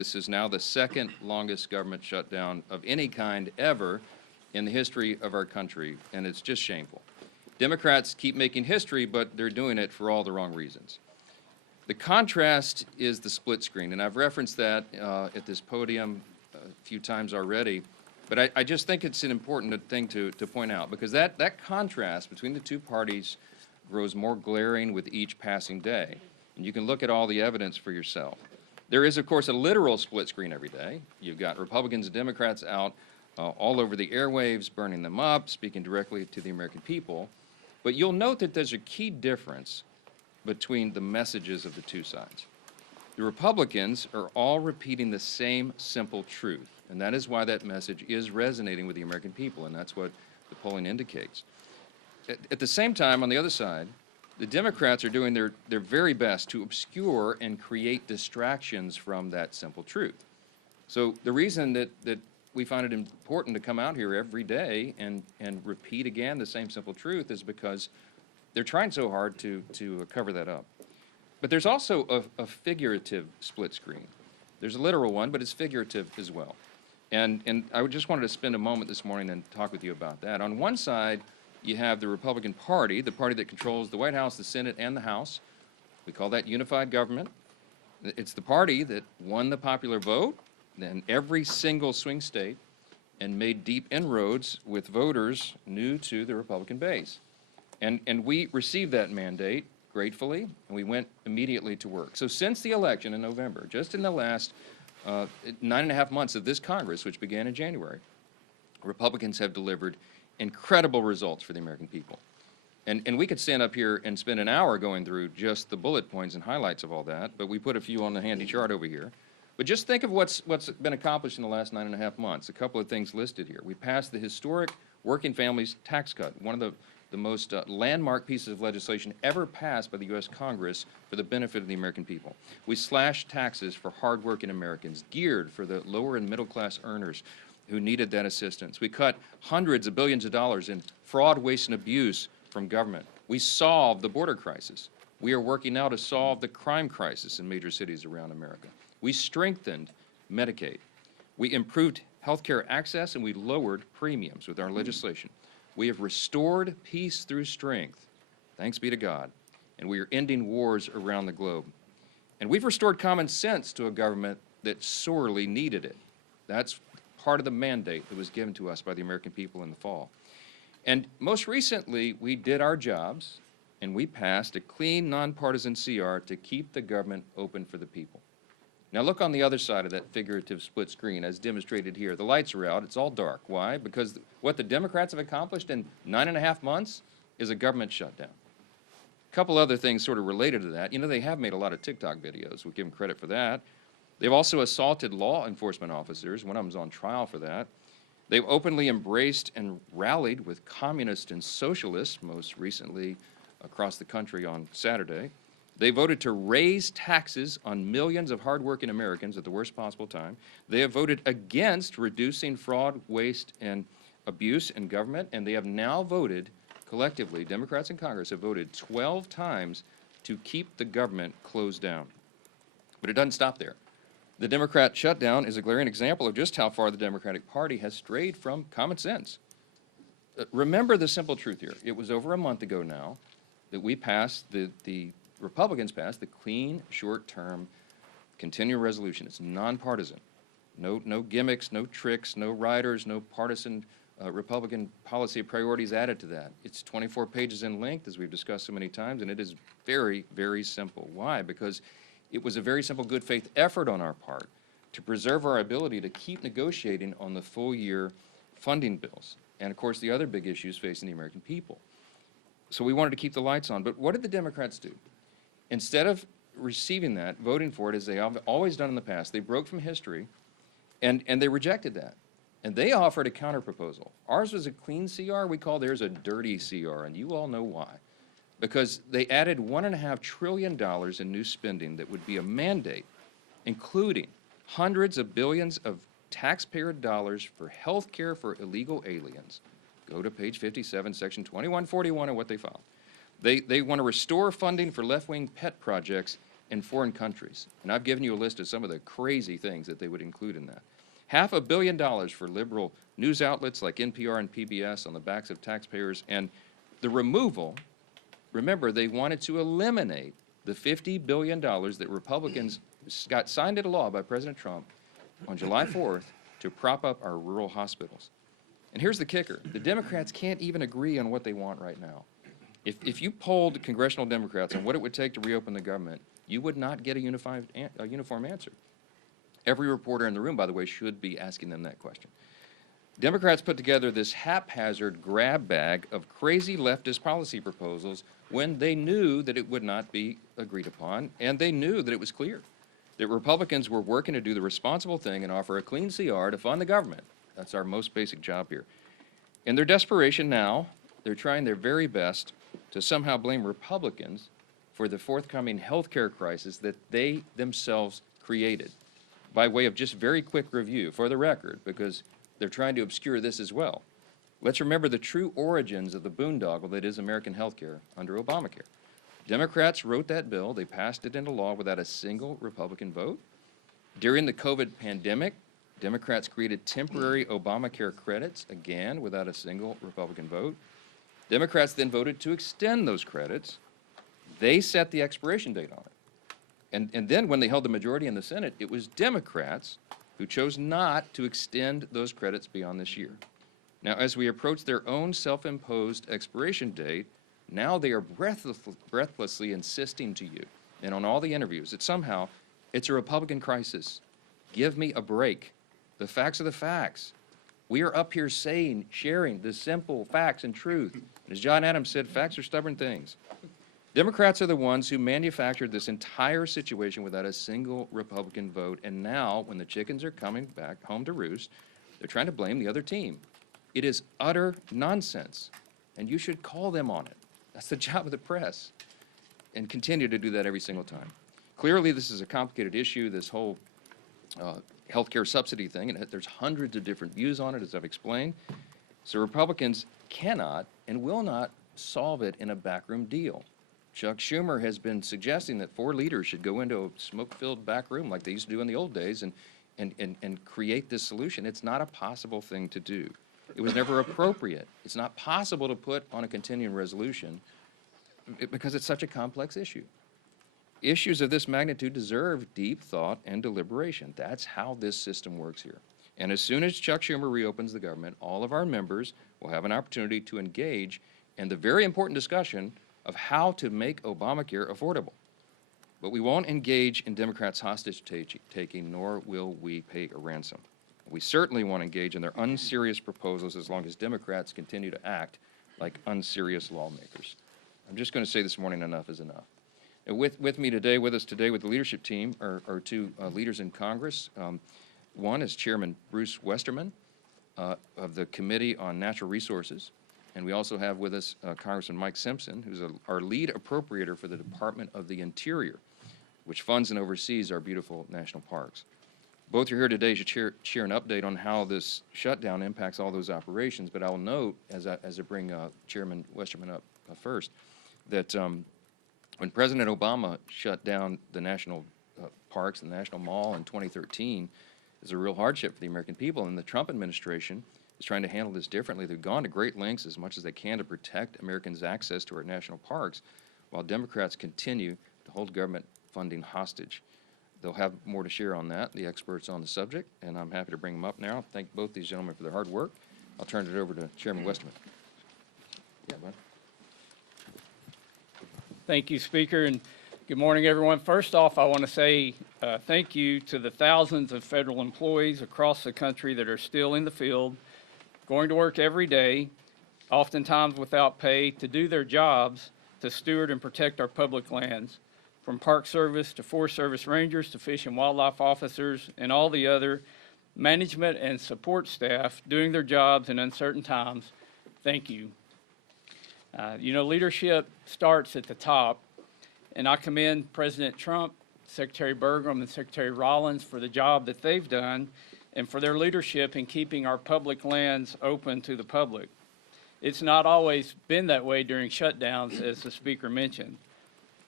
This is now the second longest government shutdown of any kind ever in the history of our country, and it's just shameful. Democrats keep making history, but they're doing it for all the wrong reasons. The contrast is the split screen, and I've referenced that at this podium a few times already, but I just think it's an important thing to point out, because that contrast between the two parties grows more glaring with each passing day, and you can look at all the evidence for yourself. There is, of course, a literal split screen every day. You've got Republicans and Democrats out all over the airwaves, burning them up, speaking directly to the American people. But you'll note that there's a key difference between the messages of the two sides. The Republicans are all repeating the same simple truth, and that is why that message is resonating with the American people, and that's what the polling indicates. At the same time, on the other side, the Democrats are doing their very best to obscure and create distractions from that simple truth. So the reason that we find it important to come out here every day and repeat again the same simple truth is because they're trying so hard to cover that up. But there's also a figurative split screen. There's a literal one, but it's figurative as well. And I just wanted to spend a moment this morning and talk with you about that. On one side, you have the Republican Party, the party that controls the White House, the Senate, and the House. We call that unified government. It's the party that won the popular vote in every single swing state and made deep inroads with voters new to the Republican base. And we received that mandate gratefully, and we went immediately to work. So since the election in November, just in the last 9.5 months of this Congress, which began in January, Republicans have delivered incredible results for the American people. And we could stand up here and spend an hour going through just the bullet points and highlights of all that, but we put a few on the handy chart over here. But just think of what's been accomplished in the last 9.5 months. A couple of things listed here. We passed the historic Working Families Tax Cut, one of the most landmark pieces of legislation ever passed by the U.S. Congress for the benefit of the American people. We slashed taxes for hardworking Americans, geared for the lower and middle class earners who needed that assistance. We cut hundreds of billions of dollars in fraud, waste, and abuse from government. We solved the border crisis. We are working now to solve the crime crisis in major cities around America. We strengthened Medicaid. We improved health care access, and we lowered premiums with our legislation. We have restored peace through strength, thanks be to God, and we are ending wars around the globe. And we've restored common sense to a government that sorely needed it. That's part of the mandate that was given to us by the American people in the fall. And most recently, we did our jobs, and we passed a clean, nonpartisan CR to keep the government open for the people. Now look on the other side of that figurative split screen as demonstrated here. The lights are out. It's all dark. Why? Because what the Democrats have accomplished in 9.5 months is a government shutdown. A couple other things sort of related to that. You know, they have made a lot of TikTok videos. We give them credit for that. They've also assaulted law enforcement officers. One of them's on trial for that. They've openly embraced and rallied with communists and socialists, most recently across the country on Saturday. They voted to raise taxes on millions of hardworking Americans at the worst possible time. They have voted against reducing fraud, waste, and abuse in government, and they have now voted, collectively, Democrats in Congress have voted 12 times to keep the government closed down. But it doesn't stop there. The Democrat shutdown is a glaring example of just how far the Democratic Party has strayed from common sense. Remember the simple truth here. It was over a month ago now that we passed, the Republicans passed the clean, short-term, continuing resolution. It's nonpartisan. No gimmicks, no tricks, no riders, no partisan Republican policy priorities added to that. It's 24 pages in length, as we've discussed so many times, and it is very, very simple. Why? Because it was a very simple good faith effort on our part to preserve our ability to keep negotiating on the full year funding bills and, of course, the other big issues facing the American people. So we wanted to keep the lights on. But what did the Democrats do? Instead of receiving that, voting for it as they have always done in the past, they broke from history and they rejected that. And they offered a counterproposal. Ours was a clean CR. We call theirs a dirty CR, and you all know why. Because they added $1.5 trillion in new spending that would be a mandate, including hundreds of billions of taxpayer dollars for health care for illegal aliens. Go to page 57, section 2141 of what they filed. They want to restore funding for left-wing pet projects in foreign countries. And I've given you a list of some of the crazy things that they would include in that. $500 million for liberal news outlets like NPR and PBS on the backs of taxpayers, and the removal, remember, they wanted to eliminate the $50 billion that Republicans got signed into law by President Trump on July 4th to prop up our rural hospitals. And here's the kicker. The Democrats can't even agree on what they want right now. If you polled congressional Democrats on what it would take to reopen the government, you would not get a uniform answer. Every reporter in the room, by the way, should be asking them that question. Democrats put together this haphazard grab bag of crazy leftist policy proposals when they knew that it would not be agreed upon, and they knew that it was clear that Republicans were working to do the responsible thing and offer a clean CR to fund the government. That's our most basic job here. In their desperation now, they're trying their very best to somehow blame Republicans for the forthcoming health care crisis that they themselves created. By way of just very quick review, for the record, because they're trying to obscure this as well. Let's remember the true origins of the boondoggle that is American health care under Obamacare. Democrats wrote that bill. They passed it into law without a single Republican vote. During the COVID pandemic, Democrats created temporary Obamacare credits, again, without a single Republican vote. Democrats then voted to extend those credits. They set the expiration date on it. And then when they held the majority in the Senate, it was Democrats who chose not to extend those credits beyond this year. Now, as we approach their own self-imposed expiration date, now they are breathlessly insisting to you, and on all the interviews, that somehow it's a Republican crisis. Give me a break. The facts are the facts. We are up here saying, sharing the simple facts and truth. And as John Adams said, facts are stubborn things. Democrats are the ones who manufactured this entire situation without a single Republican vote, and now, when the chickens are coming back home to roost, they're trying to blame the other team. It is utter nonsense, and you should call them on it. That's the job of the press, and continue to do that every single time. Clearly, this is a complicated issue, this whole healthcare subsidy thing, and there's hundreds of different views on it, as I've explained. So Republicans cannot and will not solve it in a backroom deal. Chuck Schumer has been suggesting that 4 leaders should go into a smoke-filled back room like they used to do in the old days and create this solution. It's not a possible thing to do. It was never appropriate. It's not possible to put on a continuing resolution because it's such a complex issue. Issues of this magnitude deserve deep thought and deliberation. That's how this system works here. And as soon as Chuck Schumer reopens the government, all of our members will have an opportunity to engage in the very important discussion of how to make Obamacare affordable. But we won't engage in Democrats' hostage-taking, nor will we pay a ransom. We certainly won't engage in their unserious proposals as long as Democrats continue to act like unserious lawmakers. I'm just going to say this morning, enough is enough. And with us today with the leadership team are 2 leaders in Congress. One is Chairman Bruce Westerman of the Committee on Natural Resources. And we also have with us Congressman Mike Simpson, who's our lead appropriator for the Department of the Interior, which funds and oversees our beautiful national parks. Both are here today to share an update on how this shutdown impacts all those operations, but I'll note, as I bring Chairman Westerman up first, that when President Obama shut down the national parks and the National Mall in 2013, it was a real hardship for the American people, and the Trump administration is trying to handle this differently. They've gone to great lengths as much as they can to protect Americans' access to our national parks, while Democrats continue to hold government funding hostage. They'll have more to share on that, the experts on the subject, and I'm happy to bring them up now. Thank both these gentlemen for their hard work. I'll turn it over to Chairman Westerman. Yeah, bud. Thank you, Speaker, and good morning, everyone. First off, I want to say thank you to the thousands of federal employees across the country that are still in the field, going to work every day, oftentimes without pay, to do their jobs to steward and protect our public lands, from Park Service to Forest Service Rangers to Fish and Wildlife officers and all the other management and support staff doing their jobs in uncertain times. Thank you. Leadership starts at the top, and I commend President Trump, Secretary Burgum, and Secretary Rollins for the job that they've done and for their leadership in keeping our public lands open to the public. It's not always been that way during shutdowns, as the Speaker mentioned.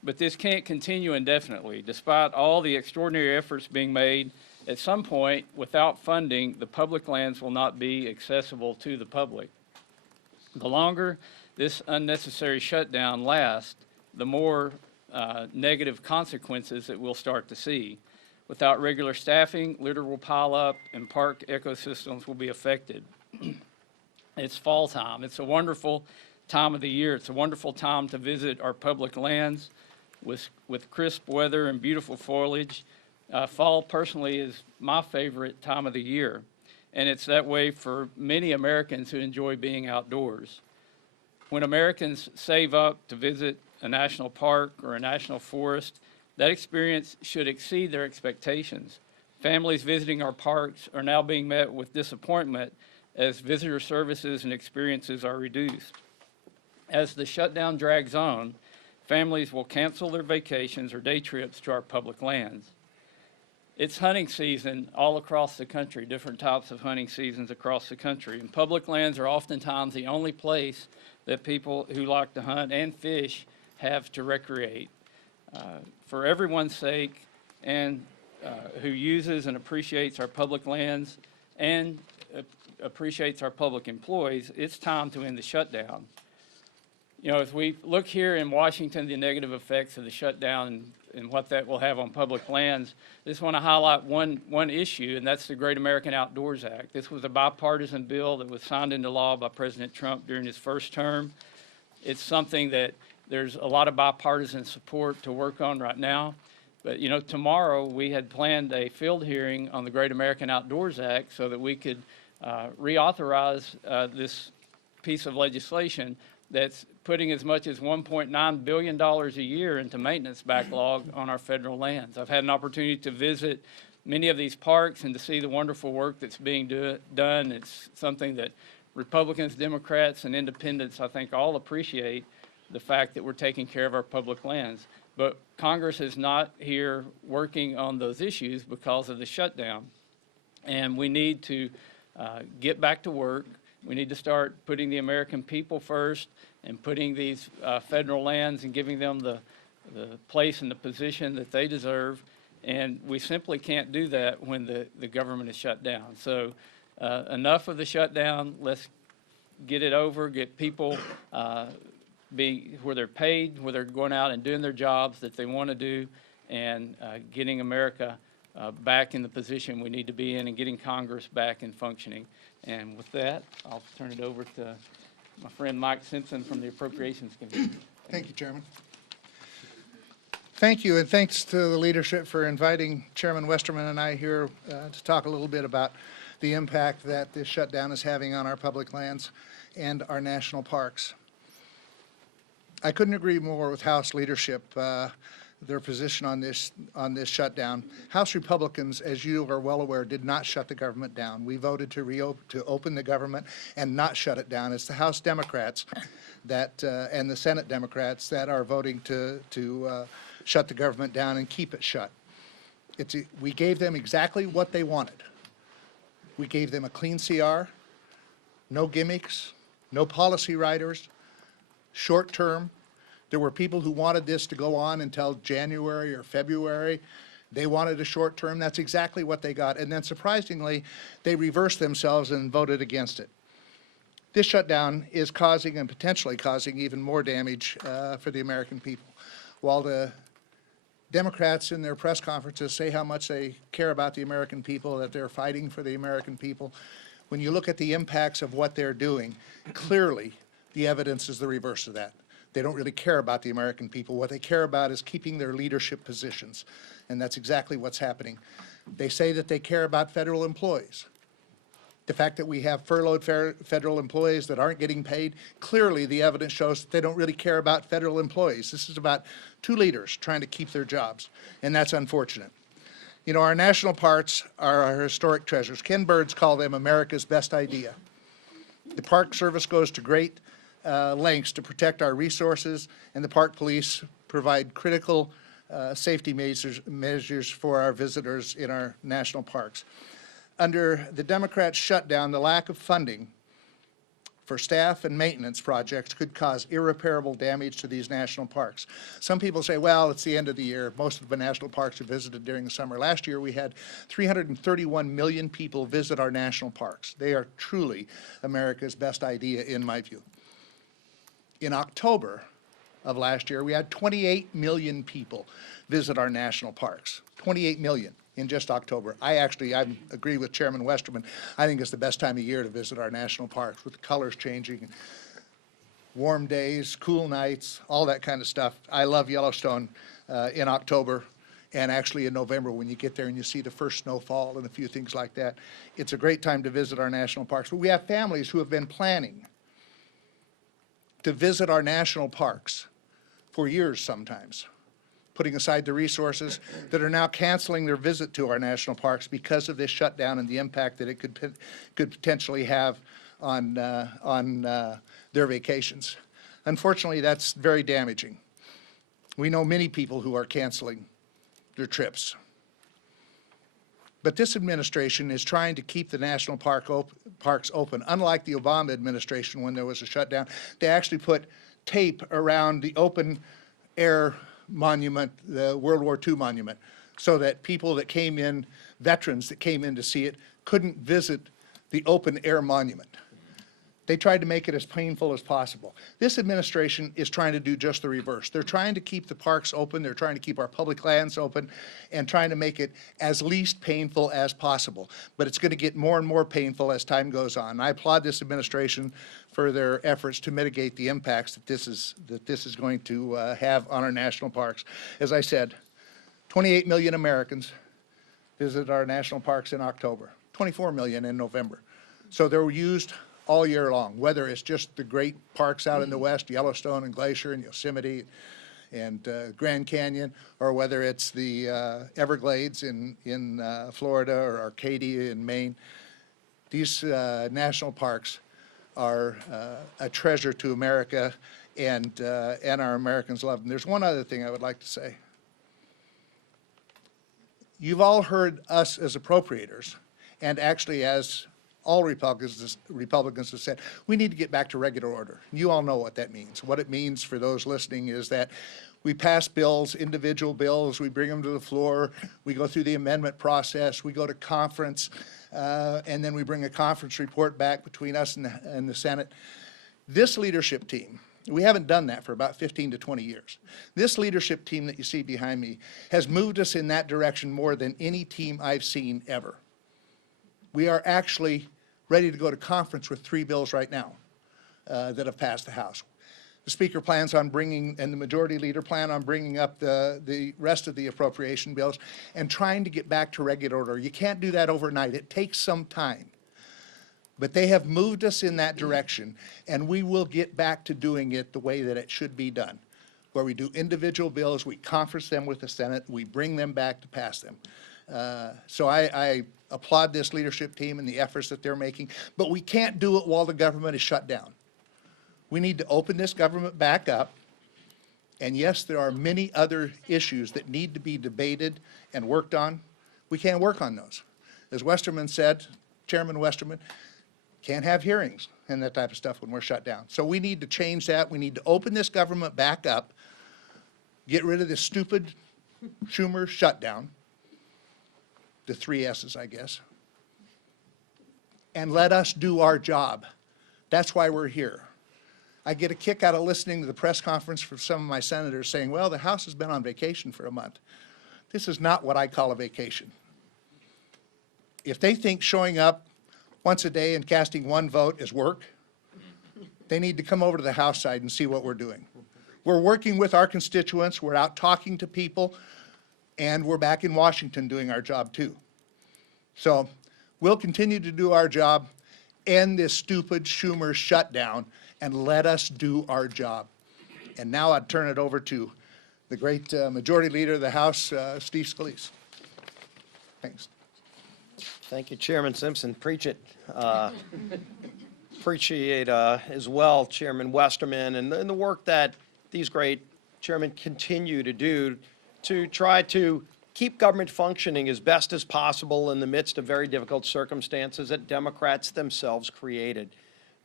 But this can't continue indefinitely. Despite all the extraordinary efforts being made, at some point, without funding, the public lands will not be accessible to the public. The longer this unnecessary shutdown lasts, the more negative consequences that we'll start to see. Without regular staffing, litter will pile up and park ecosystems will be affected. It's fall time. It's a wonderful time of the year. It's a wonderful time to visit our public lands with crisp weather and beautiful foliage. Fall personally is my favorite time of the year, and it's that way for many Americans who enjoy being outdoors. When Americans save up to visit a national park or a national forest, that experience should exceed their expectations. Families visiting our parks are now being met with disappointment as visitor services and experiences are reduced. As the shutdown drags on, families will cancel their vacations or day trips to our public lands. It's hunting season all across the country, different types of hunting seasons across the country. And public lands are oftentimes the only place that people who like to hunt and fish have to recreate. For everyone's sake, and who uses and appreciates our public lands and appreciates our public employees, it's time to end the shutdown. You know, as we look here in Washington, the negative effects of the shutdown and what that will have on public lands, I just want to highlight one issue, and that's the Great American Outdoors Act. This was a bipartisan bill that was signed into law by President Trump during his first term. It's something that there's a lot of bipartisan support to work on right now. But, you know, tomorrow we had planned a field hearing on the Great American Outdoors Act so that we could reauthorize this piece of legislation that's putting as much as $1.9 billion a year into maintenance backlog on our federal lands. I've had an opportunity to visit many of these parks and to see the wonderful work that's being done. It's something that Republicans, Democrats, and independents, I think, all appreciate the fact that we're taking care of our public lands. But Congress is not here working on those issues because of the shutdown. And we need to get back to work. We need to start putting the American people first and putting these federal lands and giving them the place and the position that they deserve. And we simply can't do that when the government is shut down. So enough of the shutdown. Let's get it over, get people where they're paid, where they're going out and doing their jobs that they want to do, and getting America back in the position we need to be in and getting Congress back and functioning. And with that, I'll turn it over to my friend Mike Simpson from the Appropriations Committee. Thank you, Chairman. Thank you, and thanks to the leadership for inviting Chairman Westerman and I here to talk a little bit about the impact that this shutdown is having on our public lands and our national parks. I couldn't agree more with House leadership, their position on this shutdown. House Republicans, as you are well aware, did not shut the government down. We voted to open the government and not shut it down. It's the House Democrats that and the Senate Democrats that are voting to shut the government down and keep it shut. We gave them exactly what they wanted. We gave them a clean CR, no gimmicks, no policy riders, short term. There were people who wanted this to go on until January or February. They wanted a short term. That's exactly what they got. And then surprisingly, they reversed themselves and voted against it. This shutdown is causing and potentially causing even more damage for the American people. While the Democrats in their press conferences say how much they care about the American people, that they're fighting for the American people, when you look at the impacts of what they're doing, clearly the evidence is the reverse of that. They don't really care about the American people. What they care about is keeping their leadership positions, and that's exactly what's happening. They say that they care about federal employees. The fact that we have furloughed federal employees that aren't getting paid, clearly the evidence shows that they don't really care about federal employees. This is about two leaders trying to keep their jobs, and that's unfortunate. You know, our national parks are our historic treasures. Ken Bird's called them America's best idea. The Park Service goes to great lengths to protect our resources, and the park police provide critical safety measures for our visitors in our national parks. Under the Democrats' shutdown, the lack of funding for staff and maintenance projects could cause irreparable damage to these national parks. Some people say, well, it's the end of the year. Most of the national parks are visited during the summer. Last year, we had 331 million people visit our national parks. They are truly America's best idea, in my view. In October of last year, we had 28 million people visit our national parks. 28 million in just October. I agree with Chairman Westerman. I think it's the best time of year to visit our national parks with the colors changing, warm days, cool nights, all that kind of stuff. I love Yellowstone in October and actually in November when you get there and you see the first snowfall and a few things like that. It's a great time to visit our national parks. But we have families who have been planning to visit our national parks for years sometimes, putting aside the resources, that are now canceling their visit to our national parks because of this shutdown and the impact that it could potentially have on their vacations. Unfortunately, that's very damaging. We know many people who are canceling their trips. But this administration is trying to keep the national parks open. Unlike the Obama administration when there was a shutdown, they actually put tape around the open air monument, the World War II monument, so that people that came in, veterans that came in to see it, couldn't visit the open air monument. They tried to make it as painful as possible. This administration is trying to do just the reverse. They're trying to keep the parks open, they're trying to keep our public lands open, and trying to make it as least painful as possible. But it's going to get more and more painful as time goes on. I applaud this administration for their efforts to mitigate the impacts that this is going to have on our national parks. As I said, 28 million Americans visited our national parks in October, 24 million in November. So they're used all year long, whether it's just the great parks out in the west, Yellowstone and Glacier and Yosemite and Grand Canyon, or whether it's the Everglades in Florida or Arcadia in Maine. These national parks are a treasure to America, and our Americans love them. There's one other thing I would like to say. You've all heard us as appropriators, and actually as all Republicans have said, we need to get back to regular order. You all know what that means. What it means for those listening is that we pass bills, individual bills, we bring them to the floor, we go through the amendment process, we go to conference, and then we bring a conference report back between us and the Senate. This leadership team, we haven't done that for about 15 to 20 years. This leadership team that you see behind me has moved us in that direction more than any team I've seen ever. We are actually ready to go to conference with 3 bills right now that have passed the House. The Speaker plans on bringing, and the Majority Leader plan on bringing up the rest of the appropriation bills and trying to get back to regular order. You can't do that overnight. It takes some time. But they have moved us in that direction, and we will get back to doing it the way that it should be done, where we do individual bills, we conference them with the Senate, we bring them back to pass them. So I applaud this leadership team and the efforts that they're making, but we can't do it while the government is shut down. We need to open this government back up, and yes, there are many other issues that need to be debated and worked on. We can't work on those. As Westerman said, Chairman Westerman, can't have hearings and that type of stuff when we're shut down. So we need to change that. We need to open this government back up, get rid of this stupid Schumer shutdown, the 3 S's, I guess, and let us do our job. That's why we're here. I get a kick out of listening to the press conference from some of my senators saying, well, the House has been on vacation for a month. This is not what I call a vacation. If they think showing up once a day and casting 1 vote is work, they need to come over to the House side and see what we're doing. We're working with our constituents, we're out talking to people, and we're back in Washington doing our job too. So we'll continue to do our job, end this stupid Schumer shutdown, and let us do our job. And now I'd turn it over to the great Majority Leader of the House, Steve Scalise. Thanks. Thank you, Chairman Simpson. Preach it. Appreciate as well Chairman Westerman and the work that these great chairmen continue to do to try to keep government functioning as best as possible in the midst of very difficult circumstances that Democrats themselves created.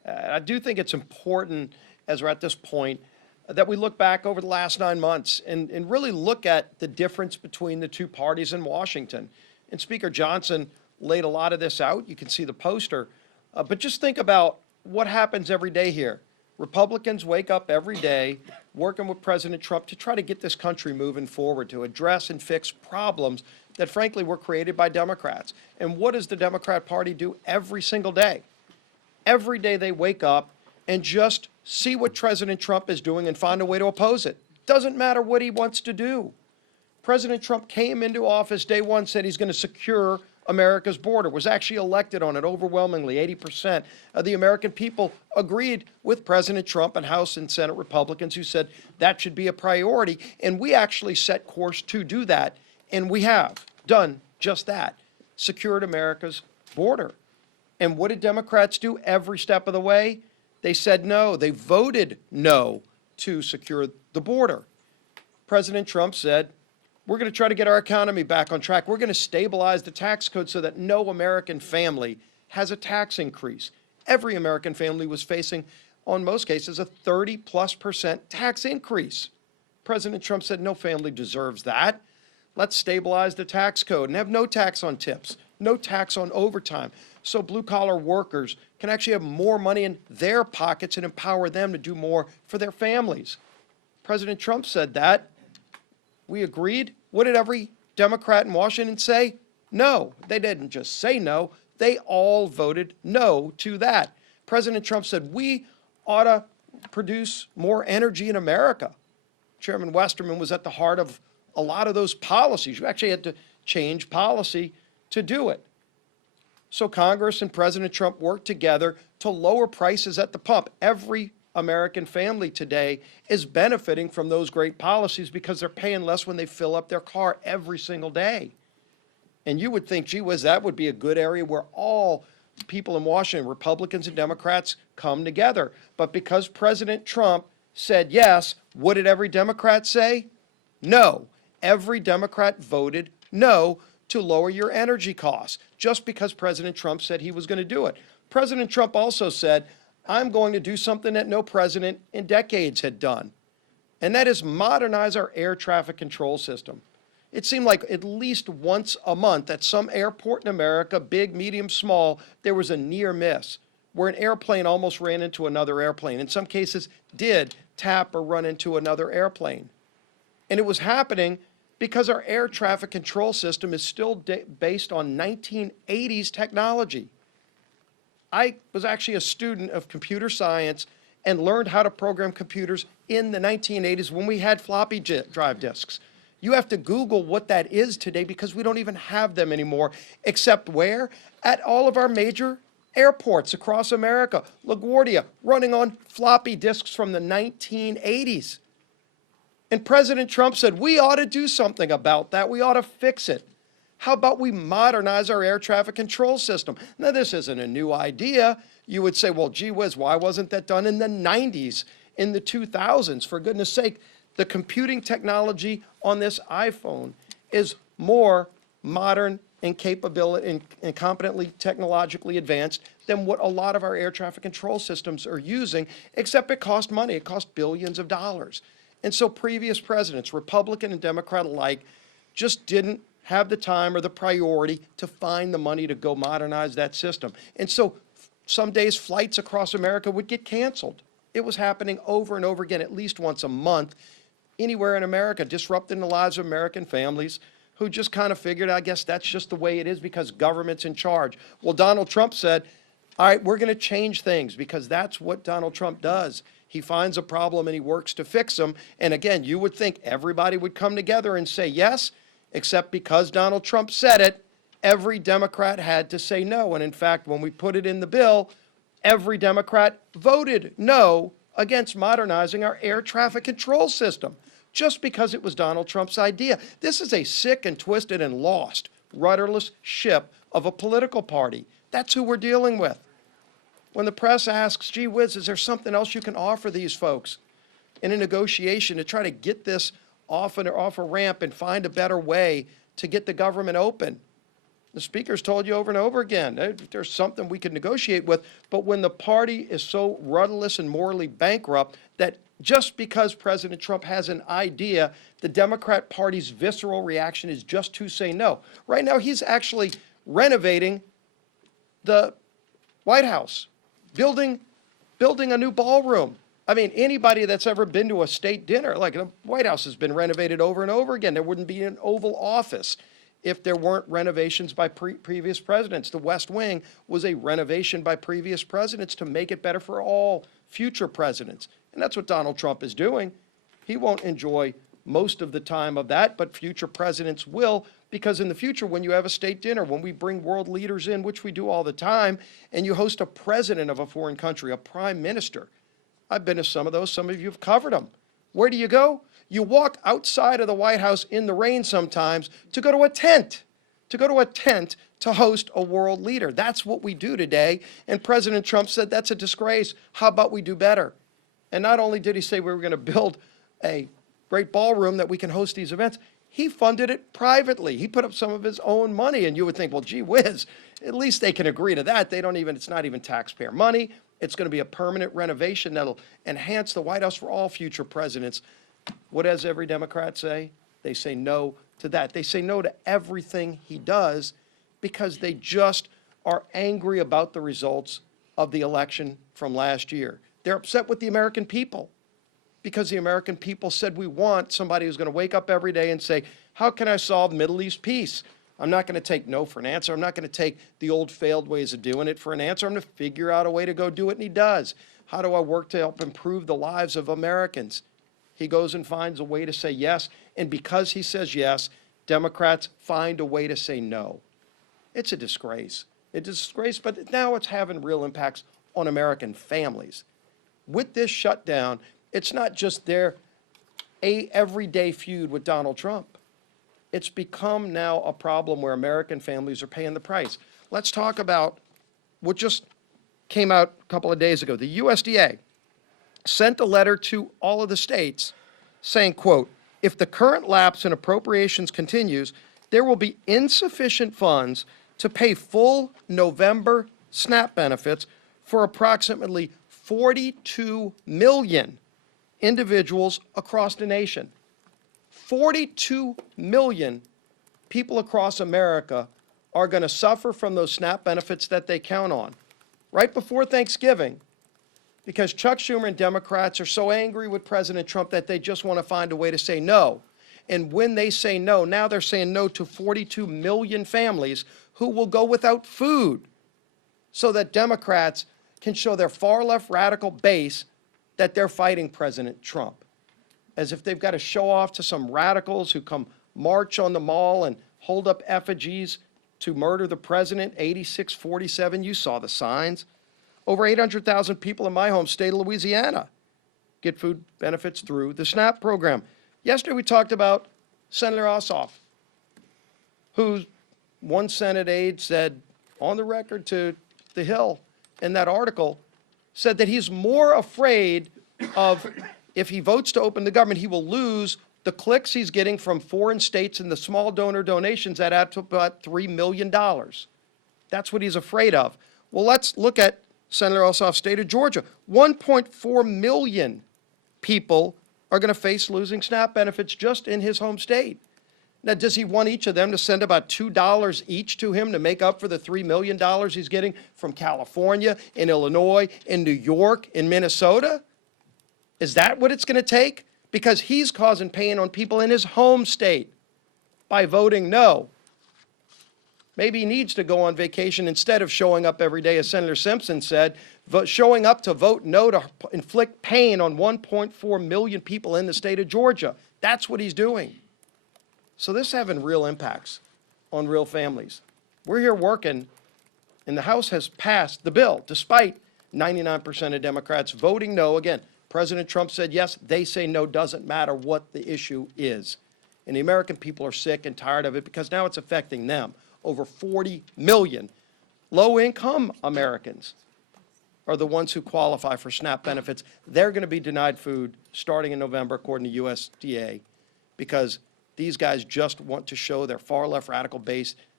I do think it's important, as we're at this point, that we look back over the last 9 months and really look at the difference between the two parties in Washington. And Speaker Johnson laid a lot of this out. You can see the poster. But just think about what happens every day here. Republicans wake up every day working with President Trump to try to get this country moving forward, to address and fix problems that frankly were created by Democrats. And what does the Democrat Party do every single day? Every day they wake up and just see what President Trump is doing and find a way to oppose it. Doesn't matter what he wants to do. President Trump came into office day one, said he's going to secure America's border, was actually elected on it overwhelmingly. 80% of the American people agreed with President Trump and House and Senate Republicans who said that should be a priority. And we actually set course to do that. And we have done just that, secured America's border. And what did Democrats do every step of the way? They said no. They voted no to secure the border. President Trump said, we're going to try to get our economy back on track. We're going to stabilize the tax code so that no American family has a tax increase. Every American family was facing, on most cases, a 30+% tax increase. President Trump said no family deserves that. Let's stabilize the tax code and have no tax on tips, no tax on overtime, so blue-collar workers can actually have more money in their pockets and empower them to do more for their families. President Trump said that. We agreed. What did every Democrat in Washington say? No. They didn't just say no. They all voted no to that. President Trump said we ought to produce more energy in America. Chairman Westerman was at the heart of a lot of those policies. You actually had to change policy to do it. So Congress and President Trump worked together to lower prices at the pump. Every American family today is benefiting from those great policies because they're paying less when they fill up their car every single day. And you would think, gee whiz, that would be a good area where all people in Washington, Republicans and Democrats, come together. But because President Trump said yes, what did every Democrat say? No. Every Democrat voted no to lower your energy costs, just because President Trump said he was going to do it. President Trump also said, I'm going to do something that no president in decades had done, and that is modernize our air traffic control system. It seemed like at least once a month at some airport in America, big, medium, small, there was a near miss where an airplane almost ran into another airplane. In some cases, did tap or run into another airplane. And it was happening because our air traffic control system is still based on 1980s technology. I was actually a student of computer science and learned how to program computers in the 1980s when we had floppy drive disks. You have to Google what that is today because we don't even have them anymore, except where? At all of our major airports across America. LaGuardia running on floppy disks from the 1980s. And President Trump said, we ought to do something about that. We ought to fix it. How about we modernize our air traffic control system? Now, this isn't a new idea. You would say, well, gee whiz, why wasn't that done in the 90s, in the 2000s? For goodness sake, the computing technology on this iPhone is more modern and capability and competently technologically advanced than what a lot of our air traffic control systems are using, except it costs money. It costs billions of dollars. And so previous presidents, Republican and Democrat alike, just didn't have the time or the priority to find the money to go modernize that system. And so some days flights across America would get canceled. It was happening over and over again, at least once a month, anywhere in America, disrupting the lives of American families who just kind of figured, I guess that's just the way it is because government's in charge. Well, Donald Trump said, all right, we're going to change things because that's what Donald Trump does. He finds a problem and he works to fix them. And again, you would think everybody would come together and say yes, except because Donald Trump said it, every Democrat had to say no. And in fact, when we put it in the bill, every Democrat voted no against modernizing our air traffic control system, just because it was Donald Trump's idea. This is a sick and twisted and lost, rudderless ship of a political party. That's who we're dealing with. When the press asks, gee whiz, is there something else you can offer these folks in a negotiation to try to get this off a ramp and find a better way to get the government open? The speaker's told you over and over again, there's something we could negotiate with, but when the party is so rudderless and morally bankrupt that just because President Trump has an idea, the Democrat Party's visceral reaction is just to say no. Right now, he's actually renovating the White House, building a new ballroom. I mean, anybody that's ever been to a state dinner, like the White House has been renovated over and over again. There wouldn't be an Oval Office if there weren't renovations by previous presidents. The West Wing was a renovation by previous presidents to make it better for all future presidents. And that's what Donald Trump is doing. He won't enjoy most of the time of that, but future presidents will, because in the future, when you have a state dinner, when we bring world leaders in, which we do all the time, and you host a president of a foreign country, a prime minister. I've been to some of those. Some of you have covered them. Where do you go? You walk outside of the White House in the rain sometimes to go to a tent, to host a world leader. That's what we do today. And President Trump said that's a disgrace. How about we do better? And not only did he say we were going to build a great ballroom that we can host these events, he funded it privately. He put up some of his own money. And you would think, well, gee whiz, at least they can agree to that. It's not even taxpayer money. It's going to be a permanent renovation that'll enhance the White House for all future presidents. What does every Democrat say? They say no to that. They say no to everything he does because they just are angry about the results of the election from last year. They're upset with the American people because the American people said we want somebody who's going to wake up every day and say, how can I solve Middle East peace? I'm not going to take no for an answer. I'm not going to take the old failed ways of doing it for an answer. I'm going to figure out a way to go do it, and he does. How do I work to help improve the lives of Americans? He goes and finds a way to say yes, and because he says yes, Democrats find a way to say no. It's a disgrace. It's a disgrace, but now it's having real impacts on American families. With this shutdown, it's not just their everyday feud with Donald Trump. It's become now a problem where American families are paying the price. Let's talk about what just came out a couple of days ago. The USDA sent a letter to all of the states saying, quote, if the current lapse in appropriations continues, there will be insufficient funds to pay full November SNAP benefits for approximately 42 million individuals across the nation. 42 million people across America are going to suffer from those SNAP benefits that they count on. Right before Thanksgiving, because Chuck Schumer and Democrats are so angry with President Trump that they just want to find a way to say no. And when they say no, now they're saying no to 42 million families who will go without food so that Democrats can show their far left radical base that they're fighting President Trump. As if they've got to show off to some radicals who come march on the mall and hold up effigies to murder the president, 8647, you saw the signs. Over 800,000 people in my home state of Louisiana get food benefits through the SNAP program. Yesterday we talked about Senator Ossoff, who one Senate aide said on the record to The Hill in that article, said that he's more afraid of if he votes to open the government, he will lose the clicks he's getting from foreign states and the small donor donations that add to about $3 million. That's what he's afraid of. Well, let's look at Senator Ossoff's state of Georgia. 1.4 million people are going to face losing SNAP benefits just in his home state. Now, does he want each of them to send about $2 each to him to make up for the $3 million he's getting from California, in Illinois, in New York, in Minnesota? Is that what it's going to take? Because he's causing pain on people in his home state by voting no. Maybe he needs to go on vacation instead of showing up every day, as Senator Simpson said, showing up to vote no to inflict pain on 1.4 million people in the state of Georgia. That's what he's doing. So this is having real impacts on real families. We're here working, and the House has passed the bill, despite 99% of Democrats voting no. Again, President Trump said yes, they say no, doesn't matter what the issue is. And the American people are sick and tired of it because now it's affecting them. Over 40 million low-income Americans are the ones who qualify for SNAP benefits. They're going to be denied food starting in November, according to USDA, because these guys just want to show their far-left radical base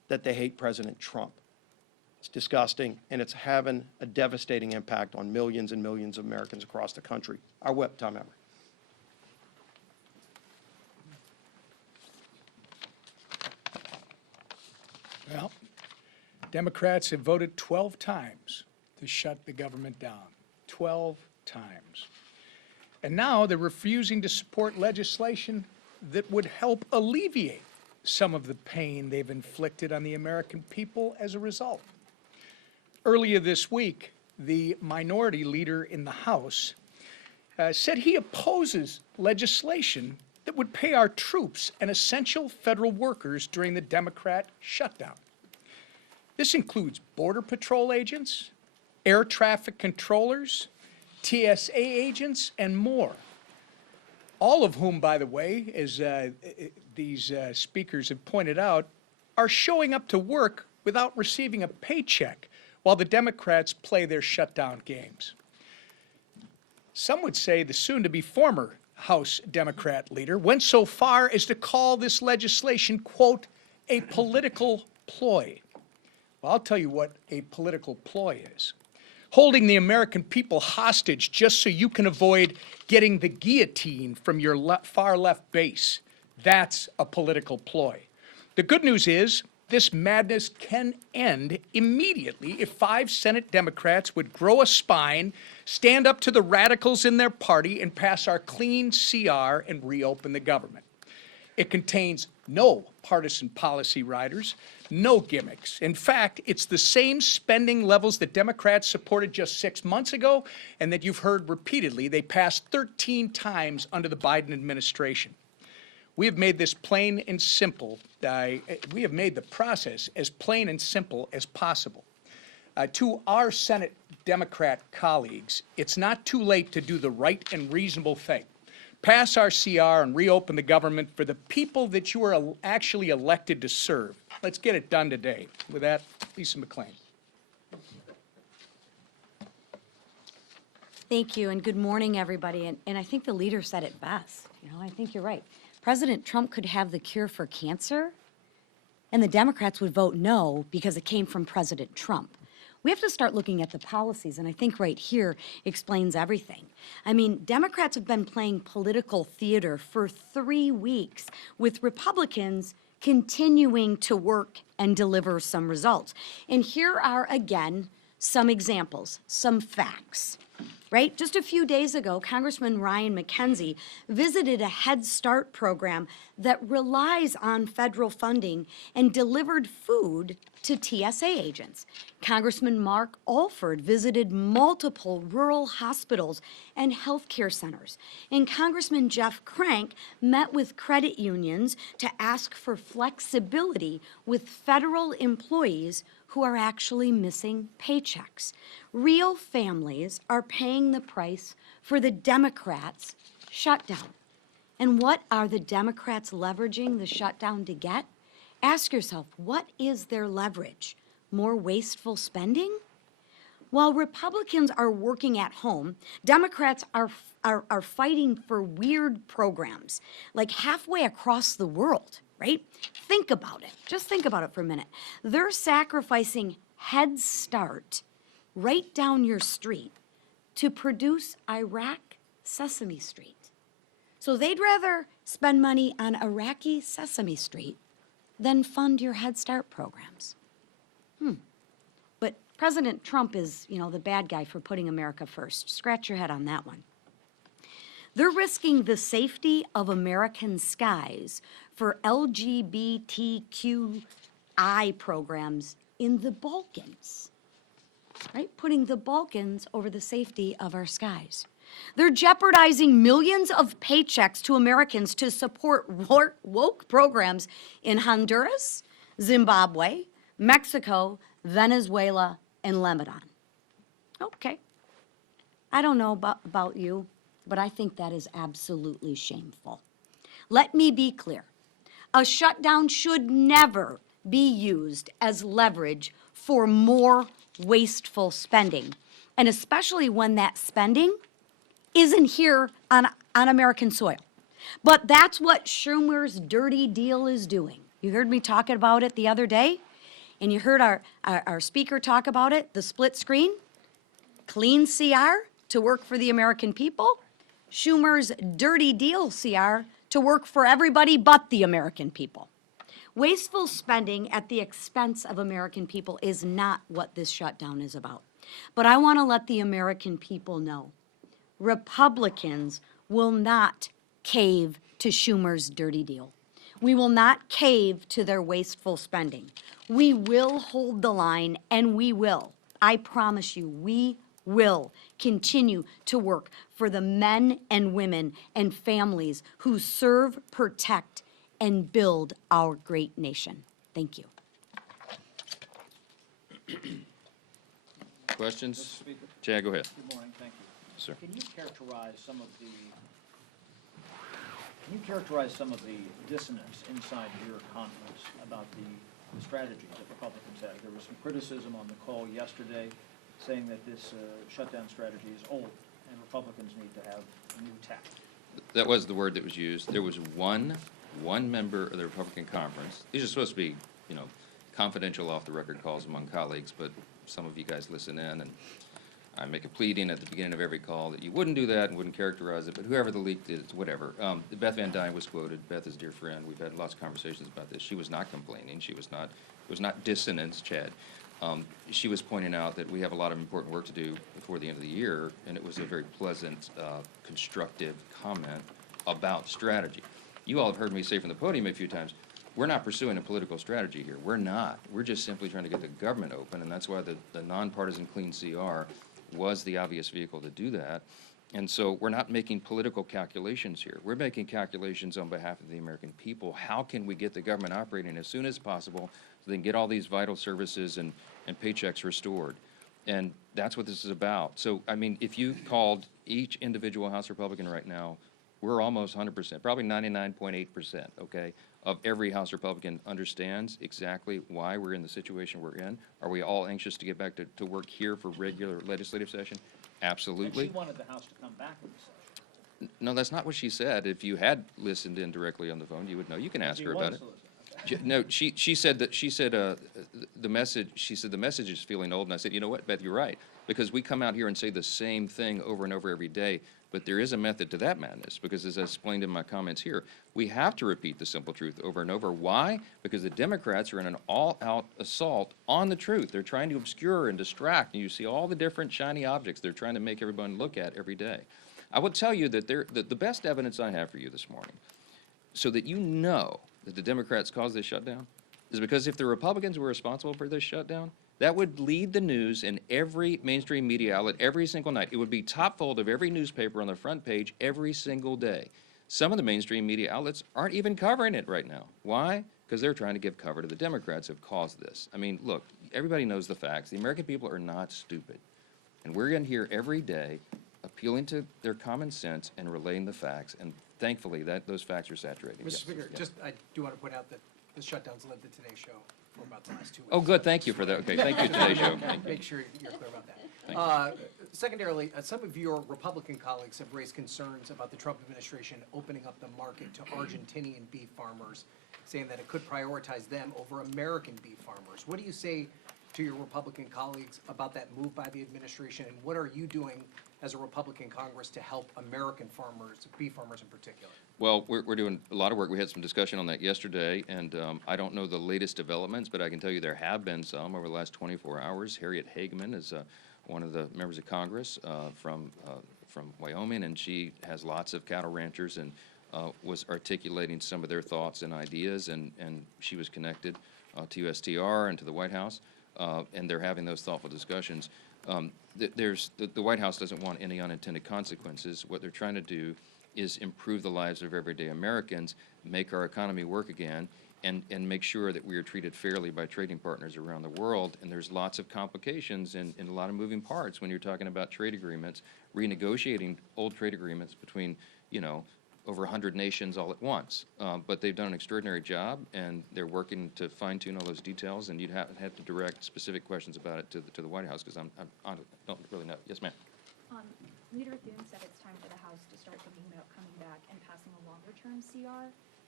that they hate President Trump. It's disgusting, and it's having a devastating impact on millions and millions of Americans across the country. Our whip, Tom Emery. Well, Democrats have voted 12 times to shut the government down. 12 times. And now they're refusing to support legislation that would help alleviate some of the pain they've inflicted on the American people as a result. Earlier this week, the minority leader in the House said he opposes legislation that would pay our troops and essential federal workers during the Democrat shutdown. This includes Border Patrol agents, air traffic controllers, TSA agents, and more. All of whom, by the way, as these speakers have pointed out, are showing up to work without receiving a paycheck while the Democrats play their shutdown games. Some would say the soon-to-be former House Democrat leader went so far as to call this legislation, quote, a political ploy. Well, I'll tell you what a political ploy is. Holding the American people hostage just so you can avoid getting the guillotine from your far left base. That's a political ploy. The good news is this madness can end immediately if 5 Senate Democrats would grow a spine, stand up to the radicals in their party, and pass our clean CR and reopen the government. It contains no partisan policy riders, no gimmicks. In fact, it's the same spending levels that Democrats supported just 6 months ago and that you've heard repeatedly they passed 13 times under the Biden administration. We have made this plain and simple. We have made the process as plain and simple as possible. To our Senate Democrat colleagues, it's not too late to do the right and reasonable thing. Pass our CR and reopen the government for the people that you are actually elected to serve. Let's get it done today. With that, Lisa McClain. Thank you, and good morning, everybody. And I think the leader said it best. You know, I think you're right. President Trump could have the cure for cancer, and the Democrats would vote no because it came from President Trump. We have to start looking at the policies, and I think right here explains everything. I mean, Democrats have been playing political theater for 3 weeks with Republicans continuing to work and deliver some results. And here are, again, some examples, some facts. Right? Just a few days ago, Congressman Ryan McKenzie visited a Head Start program that relies on federal funding and delivered food to TSA agents. Congressman Mark Alford visited multiple rural hospitals and healthcare centers. And Congressman Jeff Crank met with credit unions to ask for flexibility with federal employees who are actually missing paychecks. Real families are paying the price for the Democrats' shutdown. And what are the Democrats leveraging the shutdown to get? Ask yourself, what is their leverage? More wasteful spending? While Republicans are working at home, Democrats are fighting for weird programs, like halfway across the world. Right? Think about it. Just think about it for a minute. They're sacrificing Head Start right down your street to produce Iraq Sesame Street. So they'd rather spend money on Iraqi Sesame Street than fund your Head Start programs. But President Trump is, you know, the bad guy for putting America first. Scratch your head on that one. They're risking the safety of American skies for LGBTQI programs in the Balkans, right? Putting the Balkans over the safety of our skies. They're jeopardizing millions of paychecks to Americans to support woke programs in Honduras, Zimbabwe, Mexico, Venezuela, and Lebanon. Okay. I don't know about you, but I think that is absolutely shameful. Let me be clear. A shutdown should never be used as leverage for more wasteful spending, and especially when that spending isn't here on American soil. But that's what Schumer's dirty deal is doing. You heard me talking about it the other day. And you heard our speaker talk about it, the split screen, clean CR to work for the American people, Schumer's dirty deal CR to work for everybody but the American people. Wasteful spending at the expense of American people is not what this shutdown is about. But I want to let the American people know, Republicans will not cave to Schumer's dirty deal. We will not cave to their wasteful spending. We will hold the line, and we will. I promise you, we will continue to work for the men and women and families who serve, protect, and build our great nation. Thank you. Questions? Chad, go ahead. Good morning, thank you. Sir. Can you characterize some of the dissonance inside your conference about the strategies that Republicans have? There was some criticism on the call yesterday saying that this shutdown strategy is old and Republicans need to have a new tack. That was the word that was used. There was one member of the Republican conference. These are supposed to be, confidential off-the-record calls among colleagues, but some of you guys listen in, and I make a pleading at the beginning of every call that you wouldn't do that and wouldn't characterize it, but whoever the leak is, whatever. Beth Van Dyne was quoted. Beth is a dear friend. We've had lots of conversations about this. She was not complaining. It was not dissonance, Chad. She was pointing out that we have a lot of important work to do before the end of the year, and it was a very pleasant, constructive comment about strategy. You all have heard me say from the podium a few times, we're not pursuing a political strategy here. We're not. We're just simply trying to get the government open, and that's why the nonpartisan clean CR was the obvious vehicle to do that. And so we're not making political calculations here. We're making calculations on behalf of the American people. How can we get the government operating as soon as possible so they can get all these vital services and paychecks restored? And that's what this is about. So, I mean, if you called each individual House Republican right now, we're almost 100%, probably 99.8%, okay, of every House Republican understands exactly why we're in the situation we're in. Are we all anxious to get back to work here for regular legislative session? Absolutely. And she wanted the House to come back with the session. No, that's not what she said. If you had listened in directly on the phone, you would know. You can ask her about it. No, she said the message is feeling old, and I said, you know what, Beth, you're right, because we come out here and say the same thing over and over every day, but there is a method to that madness, because as I explained in my comments here, we have to repeat the simple truth over and over. Why? Because the Democrats are in an all-out assault on the truth. They're trying to obscure and distract, and you see all the different shiny objects they're trying to make everyone look at every day. I will tell you that the best evidence I have for you this morning, so that you know that the Democrats caused this shutdown, is because if the Republicans were responsible for this shutdown, that would lead the news in every mainstream media outlet every single night. It would be top fold of every newspaper on the front page every single day. Some of the mainstream media outlets aren't even covering it right now. Why? Because they're trying to give cover to the Democrats who have caused this. I mean, look, everybody knows the facts. The American people are not stupid. And we're in here every day appealing to their common sense and relaying the facts. And thankfully, those facts are saturated. Mr. Yes. Speaker, Yes. I do want to point out that the shutdowns led the Today Show for about the last 2 weeks. Oh, good, thank you for that. Okay, thank you, Today Show. Thank you. Make sure you're clear about Thank that. Secondarily, some of your Republican colleagues have raised concerns about the Trump administration opening up the market to Argentinian beef farmers, saying that it could prioritize them over American beef farmers. What do you say to your Republican colleagues about that move by the administration, and what are you doing as a Republican Congress to help American farmers, beef farmers in particular? Well, we're doing a lot of work. We had some discussion on that yesterday, and I don't know the latest developments, but I can tell you there have been some over the last 24 hours. Harriet Hageman is one of the members of Congress from Wyoming, and she has lots of cattle ranchers and was articulating some of their thoughts and ideas, and she was connected to USTR and to the White House, and they're having those thoughtful discussions. The White House doesn't want any unintended consequences. What they're trying to do is improve the lives of everyday Americans, make our economy work again, and make sure that we are treated fairly by trading partners around the world. And there's lots of complications and a lot of moving parts when you're talking about trade agreements, renegotiating old trade agreements between, over 100 nations all at once. But they've done an extraordinary job, and they're working to fine-tune all those details, and you'd have to direct specific questions about it to the White House, because I don't really know. Yes, ma'am. Leader Thune said it's time for the House to start thinking about coming back and passing a longer-term CR.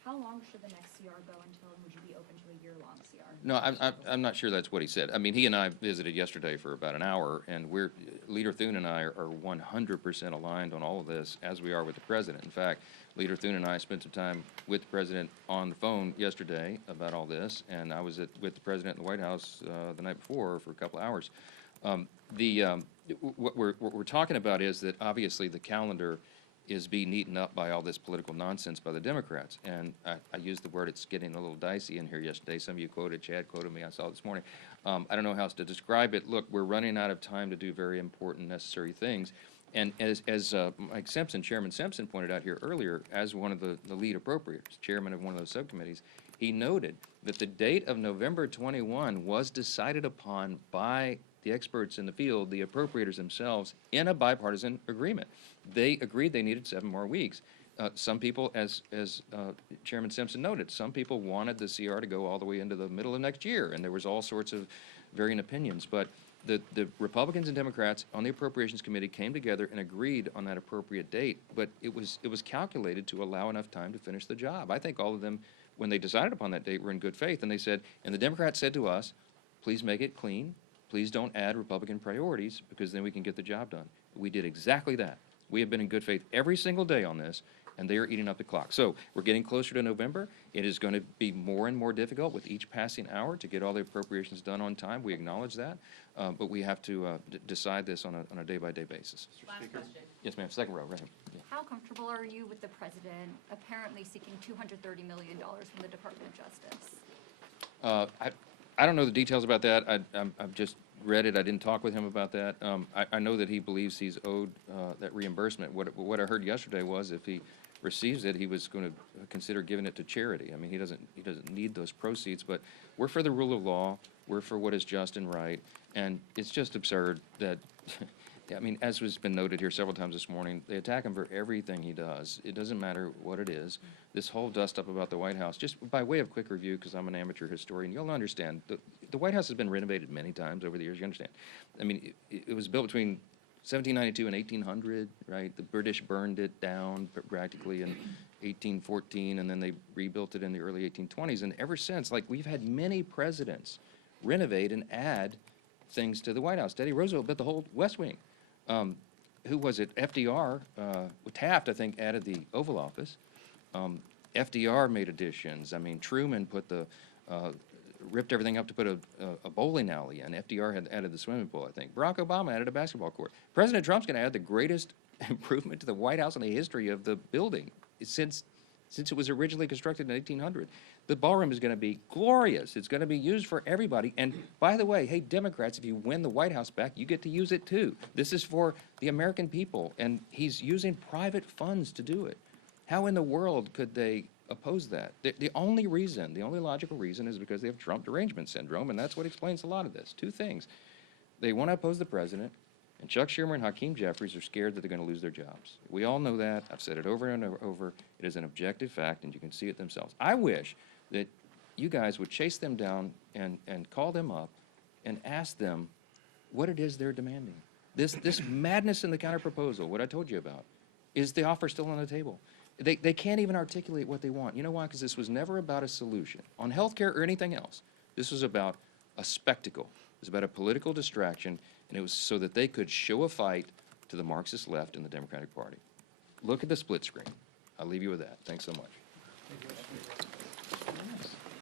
How long should the next CR go until, and would you be open to a year-long CR? No, I'm not sure that's what he said. I mean, he and I visited yesterday for about an hour, and Leader Thune and I are 100% aligned on all of this, as we are with the president. In fact, Leader Thune and I spent some time with the president on the phone yesterday about all this, and I was with the president in the White House the night before for a couple of hours. What we're talking about is that obviously the calendar is being eaten up by all this political nonsense by the Democrats. And I used the word, it's getting a little dicey in here yesterday. Some of you quoted, Chad quoted me, I saw it this morning. I don't know how else to describe it. Look, we're running out of time to do very important, necessary things. And as Mike Simpson, Chairman Simpson pointed out here earlier, as one of the lead appropriators, chairman of one of those subcommittees, he noted that the date of November 21 was decided upon by the experts in the field, the appropriators themselves, in a bipartisan agreement. They agreed they needed 7 more weeks. Some people, as Chairman Simpson noted, some people wanted the CR to go all the way into the middle of next year, and there was all sorts of varying opinions. But the Republicans and Democrats on the Appropriations Committee came together and agreed on that appropriate date, but it was calculated to allow enough time to finish the job. I think all of them, when they decided upon that date, were in good faith, and they said, and the Democrats said to us, please make it clean. Please don't add Republican priorities, because then we can get the job done. We did exactly that. We have been in good faith every single day on this, and they are eating up the clock. So we're getting closer to November. It is going to be more and more difficult with each passing hour to get all the appropriations done on time. We acknowledge that, but we have to decide this on a day-by-day basis. Last question. Yes, ma'am. Second row, right here. Yeah. How comfortable are you with the president apparently seeking $230 million from the Department of Justice? I don't know the details about that. I've just read it. I didn't talk with him about that. I know that he believes he's owed that reimbursement. What I heard yesterday was if he receives it, he was going to consider giving it to charity. I mean, he doesn't need those proceeds, but we're for the rule of law. We're for what is just and right. And it's just absurd that, I mean, as has been noted here several times this morning, they attack him for everything he does. It doesn't matter what it is. This whole dust-up about the White House, just by way of quick review, because I'm an amateur historian, you'll understand, the White House has been renovated many times over the years, you understand. I mean, it was built between 1792 and 1800, right? The British burned it down practically in 1814, and then they rebuilt it in the early 1820s. And ever since, like, we've had many presidents renovate and add things to the White House. Teddy Roosevelt built the whole West Wing. Who was it? FDR, Taft, I think, added the Oval Office. FDR made additions. I mean, Truman ripped everything up to put a bowling alley in. FDR had added the swimming pool, I think. Barack Obama added a basketball court. President Trump's going to add the greatest improvement to the White House in the history of the building since it was originally constructed in 1800. The ballroom is going to be glorious. It's going to be used for everybody. And by the way, hey, Democrats, if you win the White House back, you get to use it too. This is for the American people, and he's using private funds to do it. How in the world could they oppose that? The only logical reason is because they have Trump derangement syndrome, and that's what explains a lot of this. 2 things. They want to oppose the president, and Chuck Schumer and Hakeem Jeffries are scared that they're going to lose their jobs. We all know that. I've said it over and over. It is an objective fact, and you can see it themselves. I wish that you guys would chase them down and call them up and ask them what it is they're demanding. This madness in the counterproposal, what I told you about, is the offer still on the table? They can't even articulate what they want. You know why? Because this was never about a solution on health care or anything else. This was about a spectacle. It was about a political distraction, and it was so that they could show a fight to the Marxist left in the Democratic Party. Look at the split screen. I'll leave you with that. Thanks so much.